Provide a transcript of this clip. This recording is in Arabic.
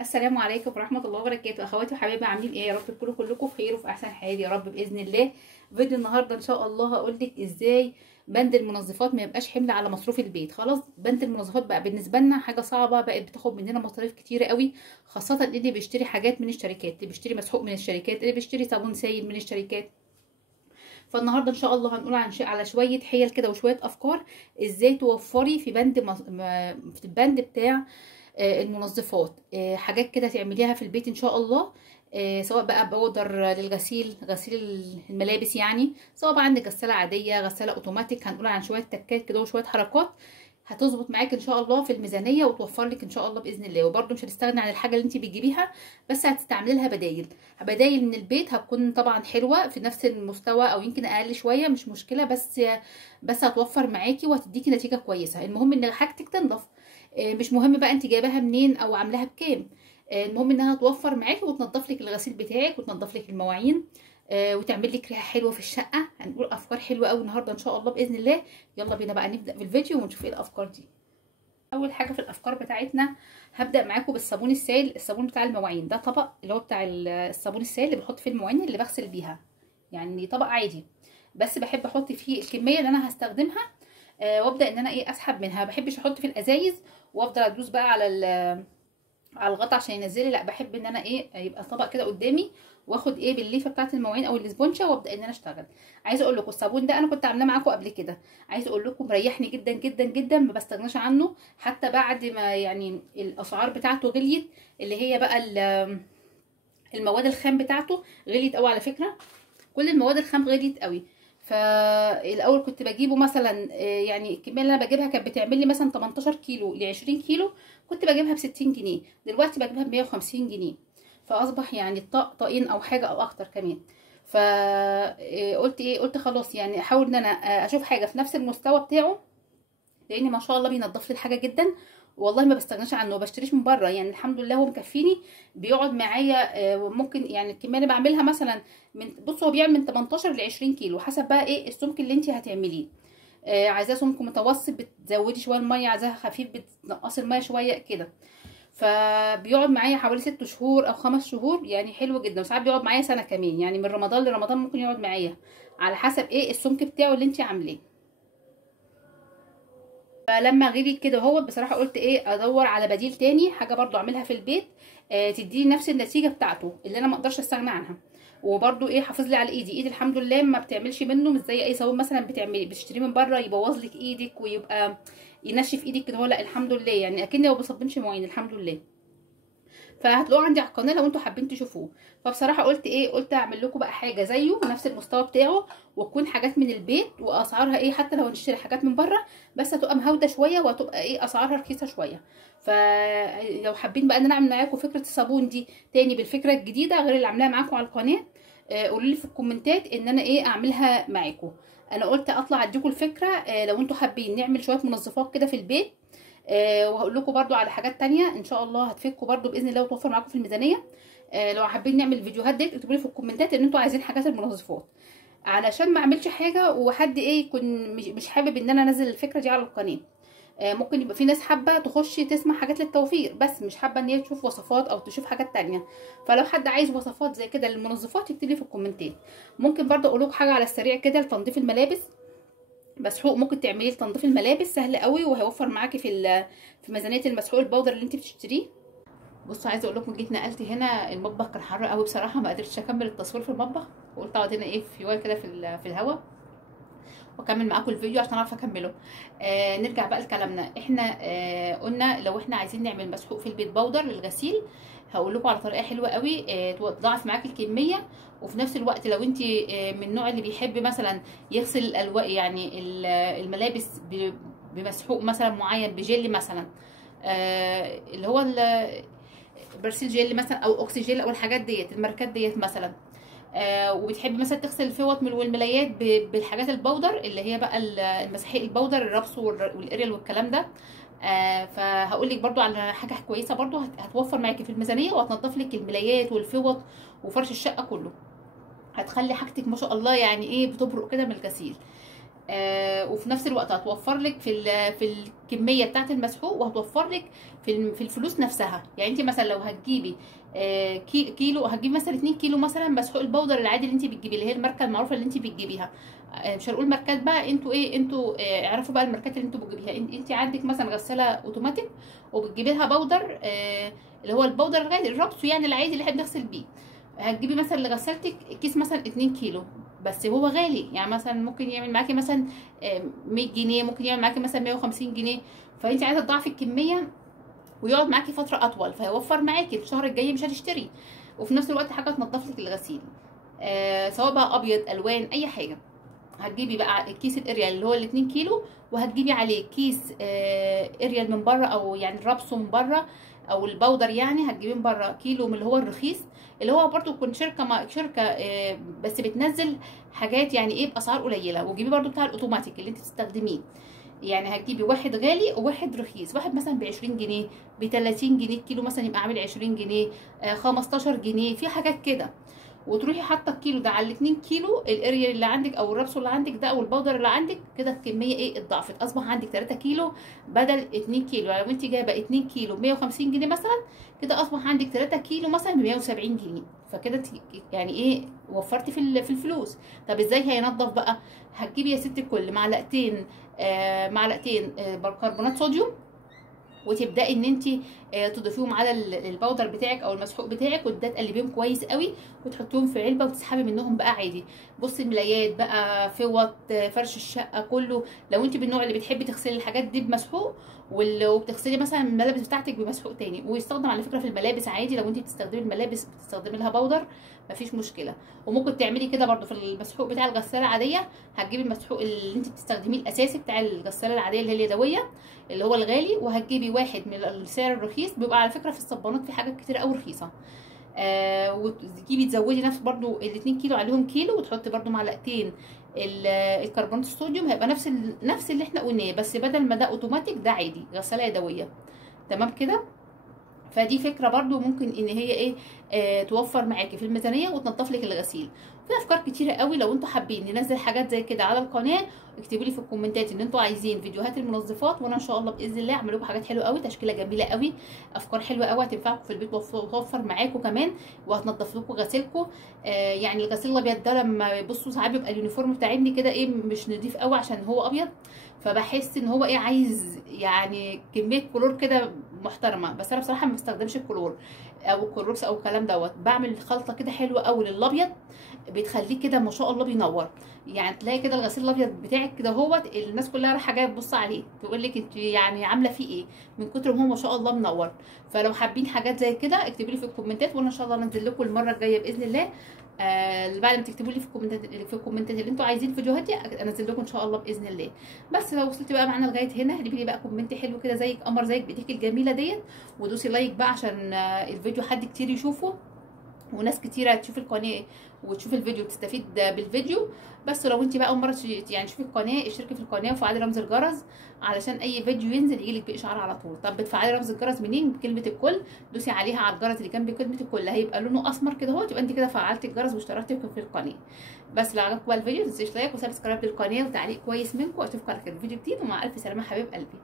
السلام عليكم ورحمه الله وبركاته. اخواتي وحبايبي عاملين ايه؟ يا رب تكونوا كلكم بخير وفي احسن حال يا رب باذن الله. فيديو النهارده ان شاء الله هقول لك ازاي بند المنظفات ما يبقاش حمل على مصروف البيت. خلاص بند المنظفات بقى بالنسبه لنا حاجه صعبه، بقت بتاخد مننا مصاريف كتيره قوي، خاصه اللي بيشتري حاجات من الشركات، اللي بيشتري مسحوق من الشركات، اللي بيشتري صابون سائل من الشركات. فالنهارده ان شاء الله هنقول على شويه حيل كده وشويه افكار ازاي توفري في في البند بتاع المنظفات. حاجات كده تعمليها في البيت ان شاء الله. سواء بقى بودر للغسيل، غسيل الملابس يعني، سواء بقى عندك غساله عاديه، غساله اوتوماتيك. هنقول عن شويه تكات كده وشويه حركات هتظبط معاك ان شاء الله في الميزانيه وتوفر لك ان شاء الله باذن الله. وبرده مش هتستغني عن الحاجه اللي انت بتجيبيها، بس هتستعملي لها بدايل من البيت. هتكون طبعا حلوه في نفس المستوى او يمكن اقل شويه، مش مشكله، بس هتوفر معاكي وهتديكي نتيجه كويسه. المهم ان حاجتك تنضف، مش مهم بقى انت جايباها منين او عاملاها بكام. المهم انها توفر معاكي وتنضف لك الغسيل بتاعك وتنضف لك المواعين، وتعمل لك ريحه حلوه في الشقه. هنقول افكار حلوه قوي النهارده ان شاء الله باذن الله. يلا بينا بقى نبدا في الفيديو ونشوف ايه الافكار دي. اول حاجه في الافكار بتاعتنا هبدا معاكم بالصابون السائل. الصابون بتاع المواعين ده طبق اللي هو بتاع الصابون السائل اللي بحط فيه المواعين اللي بغسل بيها، يعني طبق عادي، بس بحب احط فيه الكميه اللي انا هستخدمها. وابدا ان انا اسحب منها. ما بحبش احط في الازايز وافضل ادوس بقى على الغطا عشان ينزلي، لا، بحب ان انا يبقى طبق كده قدامي واخد بالليفه بتاعه المواعين او الاسبونشه وابدا ان انا اشتغل. عايزه اقول لكم الصابون ده انا كنت عاملاه معاكم قبل كده، عايزه اقول لكم مريحني جدا جدا جدا، ما بستغناش عنه حتى بعد ما يعني الاسعار بتاعته غليت، اللي هي بقى المواد الخام بتاعته غليت قوي على فكره. كل المواد الخام غليت قوي. فالاول كنت بجيبه مثلا، يعني الكميه اللي انا بجيبها كانت بتعمل لي مثلا 18 كيلو ل 20 كيلو، كنت بجيبها ب 60 جنيه، دلوقتي بجيبها ب 150 جنيه، فاصبح يعني الطاق طاقين او حاجه او اكتر كمان. فقلت قلت خلاص يعني احاول ان انا اشوف حاجه في نفس المستوى بتاعه، لان ما شاء الله بينضف لي الحاجه جدا، والله ما بستغناش عنه. ما بشتريش من بره، يعني الحمد لله هو مكفيني، بيقعد معايا. ممكن يعني الكميه اللي بعملها مثلا بصوا هو بيعمل من 18 ل 20 كيلو حسب بقى السمك اللي انت هتعمليه. عايزاه سمك متوسط بتزودي شويه الميه، عايزاها خفيف بتنقصي الميه شويه كده. فبيقعد معايا حوالي 6 شهور او 5 شهور، يعني حلو جدا. وساعات بيقعد معايا سنه كمان، يعني من رمضان لرمضان ممكن يقعد معايا على حسب السمك بتاعه اللي انت عاملاه. فلما غلي كده هو بصراحه قلت ادور على بديل تاني، حاجه برضو اعملها في البيت تديني نفس النتيجه بتاعته اللي انا ما اقدرش استغنى عنها. وبرضو حافظ لي على ايدي الحمد لله، ما بتعملش منه مش زي اي صابون مثلا بتشتريه من بره يبوظ لك ايدك ويبقى ينشف ايدك كده. هو لا الحمد لله، يعني اكني ما بصبنش مواعين الحمد لله. فهتلاقوه عندي على القناه لو انتوا حابين تشوفوه. فبصراحه قلت اعمل لكم بقى حاجه زيه نفس المستوى بتاعه، وتكون حاجات من البيت واسعارها حتى لو هنشتري حاجات من بره بس هتبقى مهوده شويه وهتبقى اسعارها رخيصه شويه. فلو حابين بقى ان انا اعمل معاكم فكره الصابون دي تاني بالفكره الجديده غير اللي عاملاها معاكم على القناه، قولوا لي في الكومنتات ان انا اعملها معاكم. انا قلت اطلع اديكم الفكره. لو انتوا حابين نعمل شويه منظفات كده في البيت، وهقول لكم برده على حاجات تانية ان شاء الله هتفيدكم برده باذن الله وتوفر معاكم في الميزانيه. لو حابين نعمل الفيديوهات دي اكتبوا لي في الكومنتات ان انتوا عايزين حاجات المنظفات، علشان ما اعملش حاجه وحد يكون مش حابب ان انا انزل الفكره دي على القناه. ممكن يبقى في ناس حابه تخش تسمع حاجات للتوفير بس مش حابه ان هي تشوف وصفات او تشوف حاجات تانية. فلو حد عايز وصفات زي كده للمنظفات يكتب لي في الكومنتات. ممكن برده اقول لكم حاجه على السريع كده لتنظيف الملابس. مسحوق ممكن تعمليه لتنظيف الملابس، سهل قوي وهيوفر معاكي في ميزانيه المسحوق البودر اللي انت بتشتريه. بصوا عايزه اقول لكم جيت نقلت هنا، المطبخ كان حر قوي بصراحه، ما قدرتش اكمل التصوير في المطبخ، وقلت اقعد هنا في شويه كده في الهواء واكمل معاكم الفيديو عشان اعرف اكمله. نرجع بقى لكلامنا. احنا قلنا لو احنا عايزين نعمل مسحوق في البيت بودر للغسيل، هقول لكم على طريقه حلوه قوي تضاعف معاكي الكميه. وفي نفس الوقت لو انت من النوع اللي بيحب مثلا يغسل يعني الملابس بمسحوق مثلا معين بجل مثلا، اللي هو برسيل جل مثلا او اوكسي جل او الحاجات ديت الماركات ديت مثلا، وبتحبي مثلا تغسل الفوط والملايات بالحاجات البودر اللي هي بقى المسحيق البودر الرابس والاريال والكلام ده. فهقول لك برضو على حاجه كويسه برضو هتوفر معاكي في الميزانيه وهتنضف لك الملايات والفوط وفرش الشقه كله، هتخلي حاجتك ما شاء الله يعني بتبرق كده من الغسيل. وفي نفس الوقت هتوفر لك في الكميه بتاعه المسحوق، وهتوفر لك في الفلوس نفسها. يعني انت مثلا لو هتجيبي كيلو، هتجيبي مثلا 2 كيلو مثلا مسحوق البودر العادي اللي انت بتجيبيه، اللي هي الماركه المعروفه اللي انت بتجيبيها. مش هنقول ماركات بقى، انتوا ايه، انتوا اعرفوا بقى الماركات اللي انتوا بتجيبيها. انت عندك مثلا غساله اوتوماتيك وبتجيبي لها بودر، اللي هو البودر الغالي الرابسو يعني العادي اللي احنا بنغسل بيه. هتجيبي مثلا لغسالتك كيس مثلا 2 كيلو، بس هو غالي. يعني مثلا ممكن يعمل معاكي مثلا 100 جنيه، ممكن يعمل معاكي مثلا 150 جنيه. فانت عايزه تضاعفي الكميه ويقعد معاكي فتره اطول، فيوفر معاكي الشهر الجاي مش هتشتري، وفي نفس الوقت حاجه تنضف لك الغسيل. سواء بقى ابيض الوان اي حاجه. هتجيبي بقى الكيس الاريال اللي هو ال 2 كيلو، وهتجيبي عليه كيس اريال من بره، او يعني الرابسو من بره، او البودر يعني هتجيبيه من بره كيلو من اللي هو الرخيص، اللي هو برده تكون شركه بس بتنزل حاجات يعني ايه باسعار قليله. وتجيبي برده بتاع الاوتوماتيك اللي انت تستخدميه. يعني هتجيبي واحد غالي وواحد رخيص، واحد مثلا ب 20 جنيه، ب 30 جنيه الكيلو مثلا يبقى عامل 20 جنيه، 15 جنيه في حاجات كده. وتروحي حاطه الكيلو ده على ال2 كيلو الاريال اللي عندك او الرابسو اللي عندك ده او البودر اللي عندك، كده الكميه ايه اتضاعفت، اصبح عندك 3 كيلو بدل 2 كيلو. يعني لو انت جايبه 2 كيلو ب 150 جنيه مثلا، كده اصبح عندك 3 كيلو مثلا ب 170 جنيه. فكده يعني ايه وفرتي في الفلوس. طب ازاي هينضف بقى؟ هتجيبي يا ستي كل معلقتين بيكربونات صوديوم، وتبداي ان انت تضيفيهم على الباودر بتاعك او المسحوق بتاعك، وتبداي تقلبيهم كويس قوي، وتحطيهم في علبه وتسحبي منهم بقى عادي. بصي الملايات بقى، فوط، فرش الشقه كله. لو انت من النوع اللي بتحبي تغسلي الحاجات دي بمسحوق، وبتغسلي مثلا الملابس بتاعتك بمسحوق تاني، ويستخدم على فكره في الملابس عادي. لو انت بتستخدمي الملابس بتستخدمي لها باودر مفيش مشكله. وممكن تعملي كده برده في المسحوق بتاع الغساله العاديه. هتجيبي المسحوق اللي انت بتستخدميه الاساسي بتاع الغساله العاديه اللي هي اليدويه اللي هو الغالي، وهتجيبي واحد من السعر الرخيص. بيبقى على فكره في الصبانات في حاجات كتير قوي رخيصه. وتجيبي تزودي نفس برضو ال2 كيلو عليهم كيلو، وتحطي برضو معلقتين الكربونات الصوديوم. هيبقى نفس اللي احنا قلناه، بس بدل ما ده اوتوماتيك ده عادي غساله يدويه. تمام كده. فدي فكره برضو ممكن ان هي ايه توفر معاكي في الميزانيه وتنظف لك الغسيل. في افكار كتيره قوي. لو انتوا حابين ننزل حاجات زي كده على القناه، اكتبوا لي في الكومنتات ان انتوا عايزين فيديوهات المنظفات، وانا ان شاء الله باذن الله اعمل لكم حاجات حلوه قوي، تشكيله جميله قوي، افكار حلوه قوي هتنفعكم في البيت وتوفر معاكم كمان، وهتنضف لكم غسيلكم. يعني الغسيل الابيض ده لما بصوا ساعات بيبقى اليونيفورم بتاع ابني كده ايه مش نضيف قوي عشان هو ابيض، فبحس ان هو ايه عايز يعني كميه كلور كده محترمه. بس انا بصراحه ما بستخدمش الكلور او الكلوركس او الكلام دوت. بعمل خلطه كده حلوه قوي للابيض، بتخليه كده ما شاء الله بينور. يعني تلاقي كده الغسيل الابيض بتاعك كده هوت الناس كلها رايحه جايه تبص عليه، تقول لك انت يعني عامله فيه ايه من كتر ما هو ما شاء الله منور. فلو حابين حاجات زي كده اكتبوا لي في الكومنتات، وانا ان شاء الله انزل لكم المره الجايه باذن الله. بعد ما تكتبوا لي في الكومنتات اللي انتوا عايزين الفيديوهات دي انزل لكم ان شاء الله باذن الله. بس لو وصلتي بقى معانا لغايه هنا، اكتبي لي بقى كومنت حلو كده زيك قمر زيك بايديك الجميله ديت، ودوسي لايك بقى عشان الفيديو حد كتير يشوفه، وناس كتيره تشوف القناه وتشوف الفيديو وتستفيد بالفيديو. بس لو انت بقى اول مره يعني تشوفي القناه، اشتركي في القناه وفعلي رمز الجرس علشان اي فيديو ينزل يجيلك باشعار على طول. طب بتفعلي رمز الجرس منين؟ بكلمه الكل، دوسي عليها على الجرس اللي جنب كلمه الكل، هيبقى لونه اسمر كده اهو، تبقى انت كده فعلتي الجرس واشتركتي في القناه. بس لو عجبكم بقى الفيديو متنسيش لايك وسبسكرايب للقناه وتعليق كويس منكم، واشوفكم على خير فيديو جديد، ومع الف سلامه حبايب قلبي.